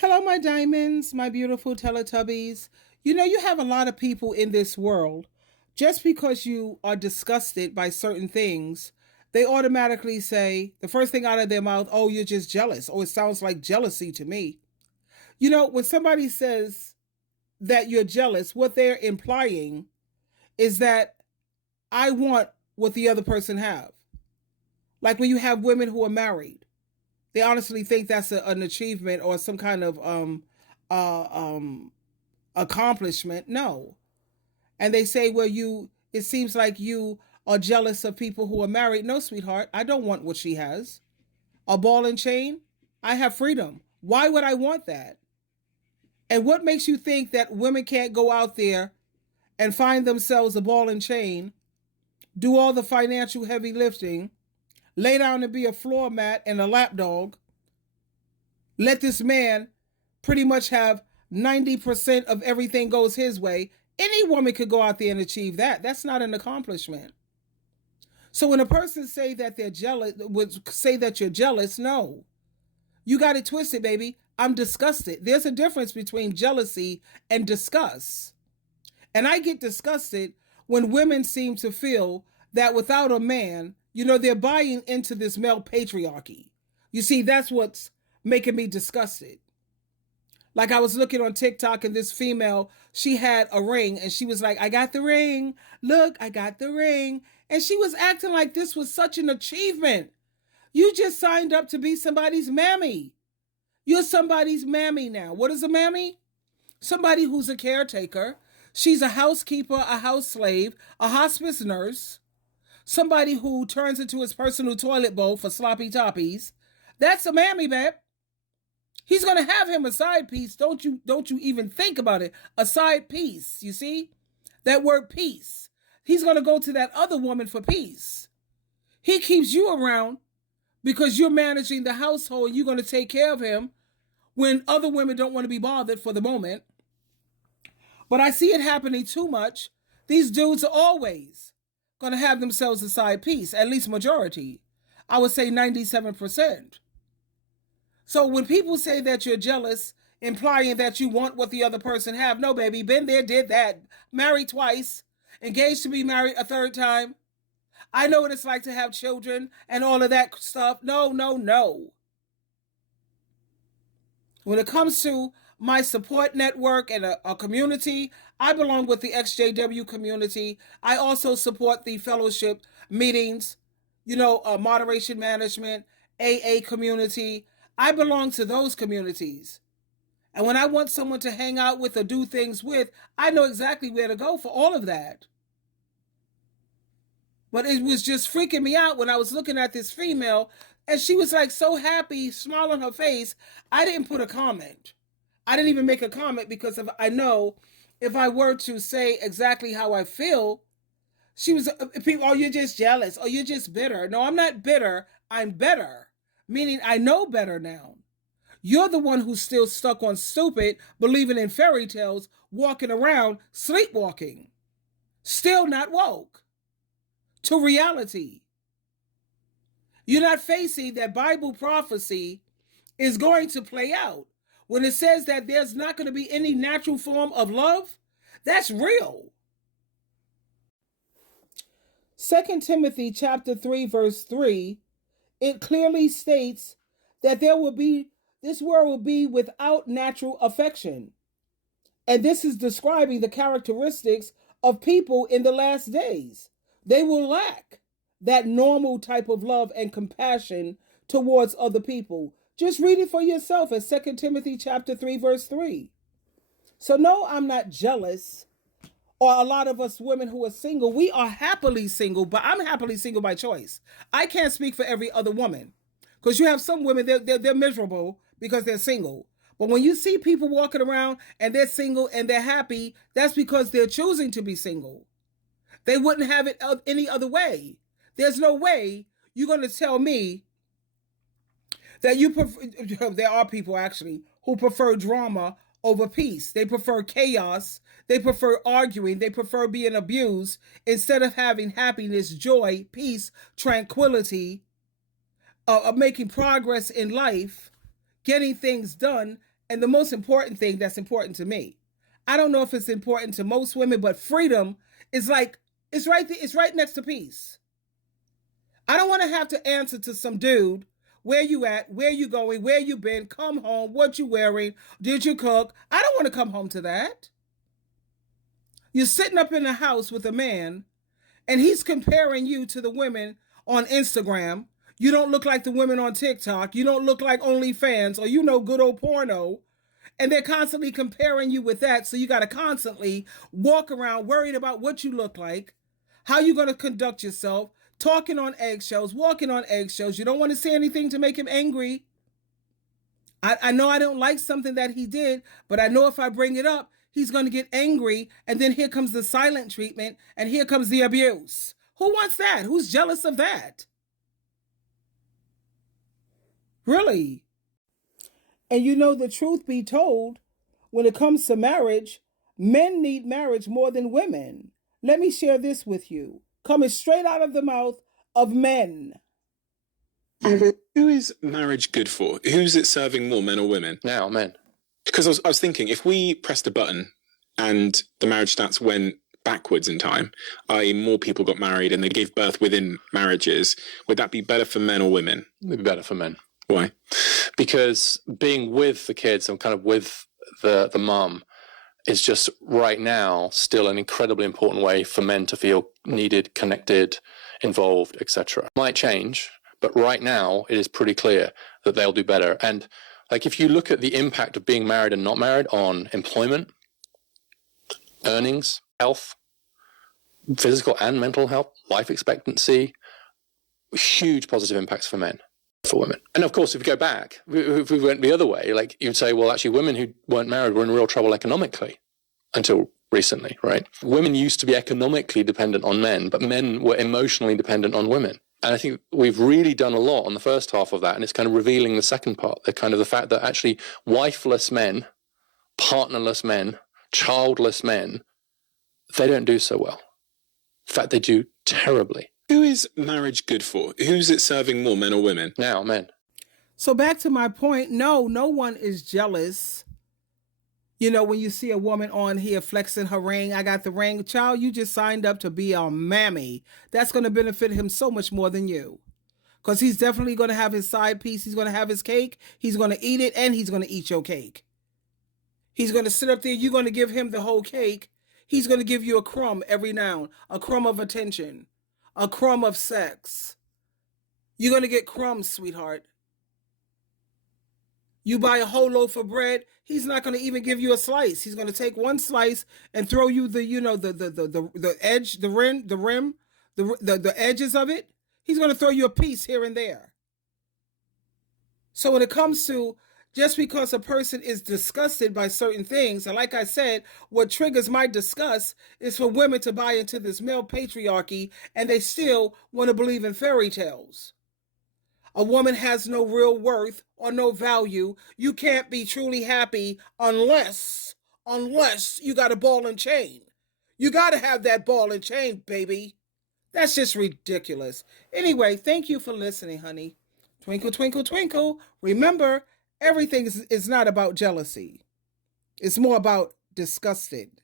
Hello, my diamonds, my beautiful Teletubbies. You know, you have a lot of people in this world. Just because you are disgusted by certain things, they automatically say the first thing out of their mouth, oh, you're just jealous. Oh, it sounds like jealousy to me. You know, when somebody says that you're jealous, what they're implying is that I want what the other person have. Like when you have women who are married, they honestly think that's an achievement or some kind of uh, um, accomplishment. No. And they say, well, it seems like you are jealous of people who are married. No, sweetheart, I don't want what she has. A ball and chain? I have freedom. Why would I want that? And what makes you think that women can't go out there and find themselves a ball and chain, do all the financial heavy lifting, lay down and be a floor mat and a lapdog, let this man pretty much have 90% of everything goes his way? Any woman could go out there and achieve that. That's not an accomplishment. So when a person say that they're jealous, would say that you're jealous, no. You got it twisted, baby. I'm disgusted. There's a difference between jealousy and disgust. And I get disgusted when women seem to feel that without a man, they're buying into this male patriarchy. You see, that's what's making me disgusted. Like I was looking on TikTok and this female, she had a ring and she was like, I got the ring. Look, I got the ring. And she was acting like this was such an achievement. You just signed up to be somebody's mammy. You're somebody's mammy now. What is a mammy? Somebody who's a caretaker. She's a housekeeper, a house slave, a hospice nurse, somebody who turns into his personal toilet bowl for sloppy toppies. That's a mammy, babe. He's going to have him a side piece. Don't you even think about it. A side piece, you see? That word peace. He's going to go to that other woman for peace. He keeps you around because you're managing the household and you're going to take care of him when other women don't want to be bothered for the moment. But I see it happening too much. These dudes are always going to have themselves a side piece, at least majority. I would say 97%. So when people say that you're jealous, implying that you want what the other person have, no, baby, been there, did that. Married twice, engaged to be married a third time. I know what it's like to have children and all of that stuff. No, no, no. When it comes to my support network and a community, I belong with the XJW community. I also support the fellowship meetings, moderation management, AA community. I belong to those communities. And when I want someone to hang out with or do things with, I know exactly where to go for all of that. But it was just freaking me out when I was looking at this female and she was like so happy, smile on her face. I didn't put a comment. I didn't even make a comment because I know if I were to say exactly how I feel, she was, people, oh, you're just jealous. Oh, you're just bitter. No, I'm not bitter. I'm better. Meaning I know better now. You're the one who's still stuck on stupid, believing in fairy tales, walking around, sleepwalking. Still not woke to reality. You're not facing that Bible prophecy is going to play out. When it says that there's not going to be any natural form of love, that's real. 2 Timothy chapter 3, verse 3, it clearly states that this world will be without natural affection. And this is describing the characteristics of people in the last days. They will lack that normal type of love and compassion towards other people. Just read it for yourself at 2 Timothy chapter 3, verse 3. So no, I'm not jealous. Or a lot of us women who are single, we are happily single, but I'm happily single by choice. I can't speak for every other woman. Because you have some women, they're miserable because they're single. But when you see people walking around and they're single and they're happy, that's because they're choosing to be single. They wouldn't have it any other way. There's no way you're going to tell me that you prefer, there are people actually who prefer drama over peace. They prefer chaos. They prefer arguing. They prefer being abused instead of having happiness, joy, peace, tranquility, of making progress in life, getting things done, And the most important thing that's important to me, I don't know if it's important to most women, but freedom is like, it's right next to peace. I don't want to have to answer to some dude, where you at, where you going, where you been, come home, what you wearing, did you cook? I don't want to come home to that. You're sitting up in the house with a man and he's comparing you to the women on Instagram. You don't look like the women on TikTok. You don't look like OnlyFans or, good old porno. And they're constantly comparing you with that. So you got to constantly walk around worried about what you look like, how you're going to conduct yourself, talking on eggshells, walking on eggshells. You don't want to say anything to make him angry. I know I don't like something that he did, but I know if I bring it up, he's going to get angry. And then here comes the silent treatment and here comes the abuse. Who wants that? Who's jealous of that? Really? And the truth be told, when it comes to marriage, men need marriage more than women. Let me share this with you, coming straight out of the mouth of men. Who is marriage good for? Who's it serving more, men or women? Now, men. Because I was thinking, if we pressed a button and the marriage stats went backwards in time, i.e. more people got married and they gave birth within marriages, would that be better for men or women? It'd be better for men. Why? Because being with the kids and kind of with the mum is just right now still an incredibly important way for men to feel needed, connected, involved, etc. Might change, but right now it is pretty clear that they'll do better. And like if you look at the impact of being married and not married on employment, earnings, health, physical and mental health, life expectancy, huge positive impacts for men. For women. And of course, if we go back, if we went the other way, like you'd say, well, actually women who weren't married were in real trouble economically until recently, right? Women used to be economically dependent on men, but men were emotionally dependent on women. And I think we've really done a lot on the first half of that, and it's kind of revealing the second part, the fact that actually wifeless men, partnerless men, childless men, they don't do so well. In fact, they do terribly. Who is marriage good for? Who's it serving more, men or women? Now, men. So back to my point, no one is jealous. When you see a woman on here flexing her ring, I got the ring. Child, you just signed up to be a mammy. That's going to benefit him so much more than you. Because he's definitely going to have his side piece. He's going to have his cake. He's going to eat it, and he's going to eat your cake. He's going to sit up there. You're going to give him the whole cake. He's going to give you a crumb every now, a crumb of attention. A crumb of sex. You're going to get crumbs, sweetheart. You buy a whole loaf of bread, he's not going to even give you a slice. He's going to take one slice and throw you the edge, the rim, the edges of it. He's going to throw you a piece here and there. So when it comes to just because a person is disgusted by certain things, and like I said, what triggers my disgust is for women to buy into this male patriarchy and they still want to believe in fairy tales. A woman has no real worth or no value. You can't be truly happy unless you got a ball and chain. You got to have that ball and chain, baby. That's just ridiculous. Anyway, thank you for listening, honey. Twinkle, twinkle, twinkle. Remember, everything is not about jealousy. It's more about disgusted.